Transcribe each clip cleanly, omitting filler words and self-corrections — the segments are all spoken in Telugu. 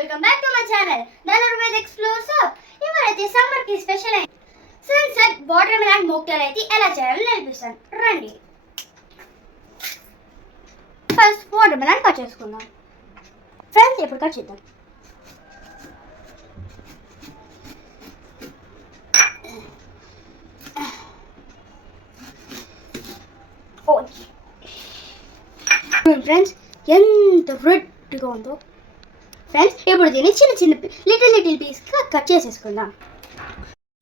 Welcome back to my channel Dhanurved explores up. ఇవాళైతే సమ్మర్ కి స్పెషల్ అయిన సన్సెట్ వాటర్ మెలన్ మోక్టైల్ అయితే ఎలా చేయాలో నేర్పిస్తాను. రండి. ఫస్ట్ వాటర్ మెలన్ కట్ చేసుకుందాం. ఫ్రెండ్స్ ఇప్పుడు కట్ చేద్దాం. ఫ్రెండ్స్ ఎంత రెడ్గా ఉందో. ఫ్రెండ్స్ ఇప్పుడు దీన్ని చిన్న చిన్న లిటిల్ పీస్గా కట్ చేసేసుకుందాం.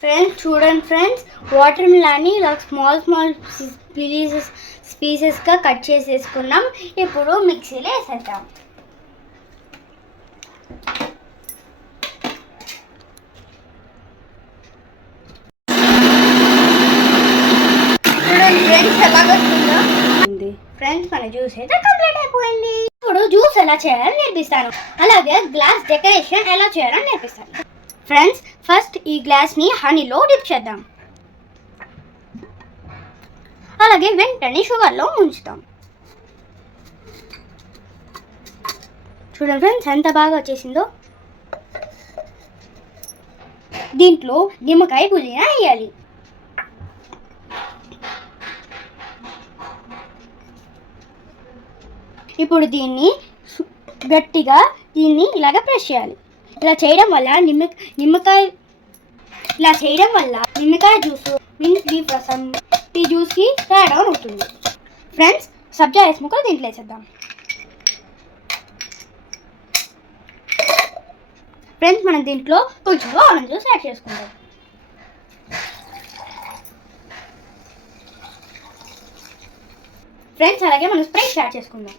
ఫ్రెండ్స్ చూడండి ఫ్రెండ్స్, వాటర్ మిలన్ని ఇలా స్మాల్ పీసెస్గా కట్ చేసేసుకున్నాం. ఇప్పుడు మిక్సీలో వేసేద్దాం. ఫ్రెండ్స్ మన జ్యూస్ అయితే కంప్లీట్ అయిపోయింది. ఇప్పుడు జ్యూస్ ఎలా చేయాలో నేర్పిస్తాను, అలాగే గ్లాస్ డెకరేషన్ ఎలా చేయాలో నేర్పిస్తాను. ఫ్రెండ్స్ ఫస్ట్ ఈ గ్లాస్ని హనీలో డిప్ చేద్దాం, అలాగే వెంటనే షుగర్లో ముంచుతాం. చూడండి ఫ్రెండ్స్ ఎంత బాగా వచ్చేసిందో. దీంట్లో నిమ్మకాయ పుదీనా వేయాలి. ఇప్పుడు దీన్ని గట్టిగా ఇలాగ ప్రెస్ చేయాలి. ఇలా చేయడం వల్ల నిమ్మకాయ జ్యూస్, మింట్ లీఫ్ రసం ఈ జ్యూస్కి తయారు అవుతుంది. ఫ్రెండ్స్ సబ్జా రైస్ ముక్కలు దీంట్లో వేసేద్దాం. ఫ్రెండ్స్ మనం దీంట్లో కొంచెం ఆరెంజ్ జ్యూస్ యాడ్ చేసుకుందాం. ఫ్రెండ్స్ అలాగే మనం స్ప్రైట్ యాడ్ చేసుకుందాం.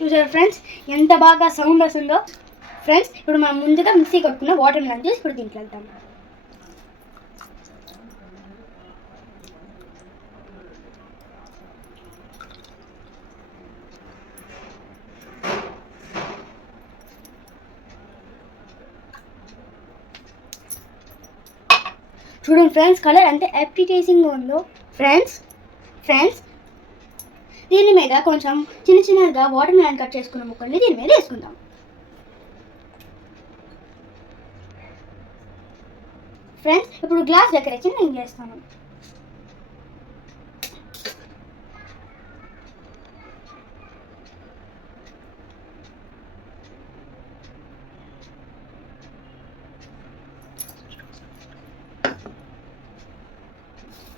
చూసారు ఫ్రెండ్స్ ఎంత బాగా సౌండ్ వస్తుందో. ఫ్రెండ్స్ ఇప్పుడు మనం ముందుగా మిక్సీ కొట్టుకున్న వాటర్ మిలన్ జ్యూస్ ఇప్పుడు దీంట్లో వెళ్తాం. చూడండి ఫ్రెండ్స్ కలర్ ఎంత అప్పిటైజింగ్గా ఉందో. ఫ్రెండ్స్ దీని మీద కొంచెం చిన్నగా వాటర్ మిలన్ కట్ చేసుకున్న ముక్కల్ని దీని మీద వేసుకుందాం. ఫ్రెండ్స్ ఇప్పుడు గ్లాస్ డెకరేషన్ నేను చేస్తాను.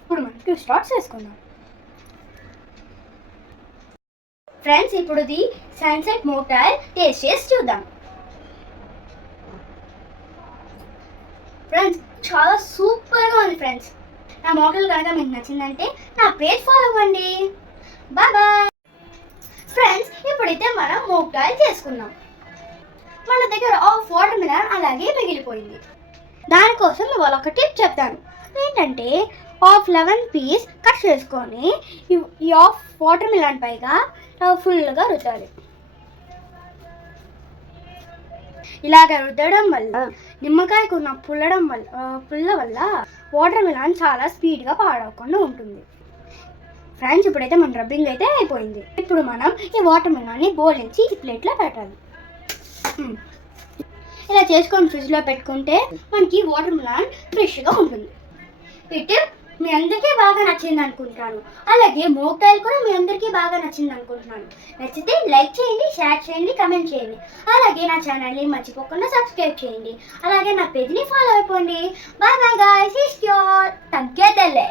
ఇప్పుడు మనకి స్టార్ట్ చేసుకుందాం. ఫ్రెండ్స్ ఇప్పుడు ఇది సన్సెట్ మోక్టైల్ టేస్ట్ చేసి చూద్దాం. ఫ్రెండ్స్ చాలా సూపర్గా ఉంది. ఫ్రెండ్స్ నా మోక్టైల్ కనుక మీకు నచ్చిందంటే నా పేజ్ ఫాలో అవ్వండి. Bye bye. ఫ్రెండ్స్ ఇప్పుడైతే మనం మోక్టైల్ చేసుకున్నాం. మన దగ్గర ఆఫ్ వాటర్ మిలన్ అలాగే మిగిలిపోయింది. దానికోసం ఇవాళ ఒక టిప్ చెప్తాను. ఏంటంటే ఆఫ్ లెమన్ పీస్ కట్ చేసుకొని ఈ ఆఫ్ వాటర్ మిలన్ పైగా ఫుల్గా రుద్దాలి. ఇలాగ రుద్దడం వల్ల నిమ్మకాయకు ఉన్న పుల్ల వల్ల వాటర్ మిలన్ చాలా స్పీడ్గా పాడవకుండా ఉంటుంది. ఫ్రెండ్స్ ఇప్పుడైతే మన రబ్బింగ్ అయితే అయిపోయింది. ఇప్పుడు మనం ఈ వాటర్ మిలన్ని బోలించి ఈ ప్లేట్లో పెట్టాలి. ఇలా చేసుకొని ఫ్రిడ్జ్లో పెట్టుకుంటే మనకి వాటర్ మిలన్ ఫ్రెష్గా ఉంటుంది. ఈ టిప్ మీ అందరికీ బాగా నచ్చింది అనుకుంటున్నాను. అలాగే మోక్టైల్ కూడా మీ అందరికీ బాగా నచ్చింది అనుకుంటున్నాను. నచ్చితే లైక్ చేయండి, షేర్ చేయండి, కమెంట్ చేయండి. అలాగే నా ఛానల్ని మర్చిపోకుండా సబ్స్క్రైబ్ చేయండి. అలాగే నా పేజ్ని ఫాలో అయిపోండి. Bye bye guys. తగ్గేదలే.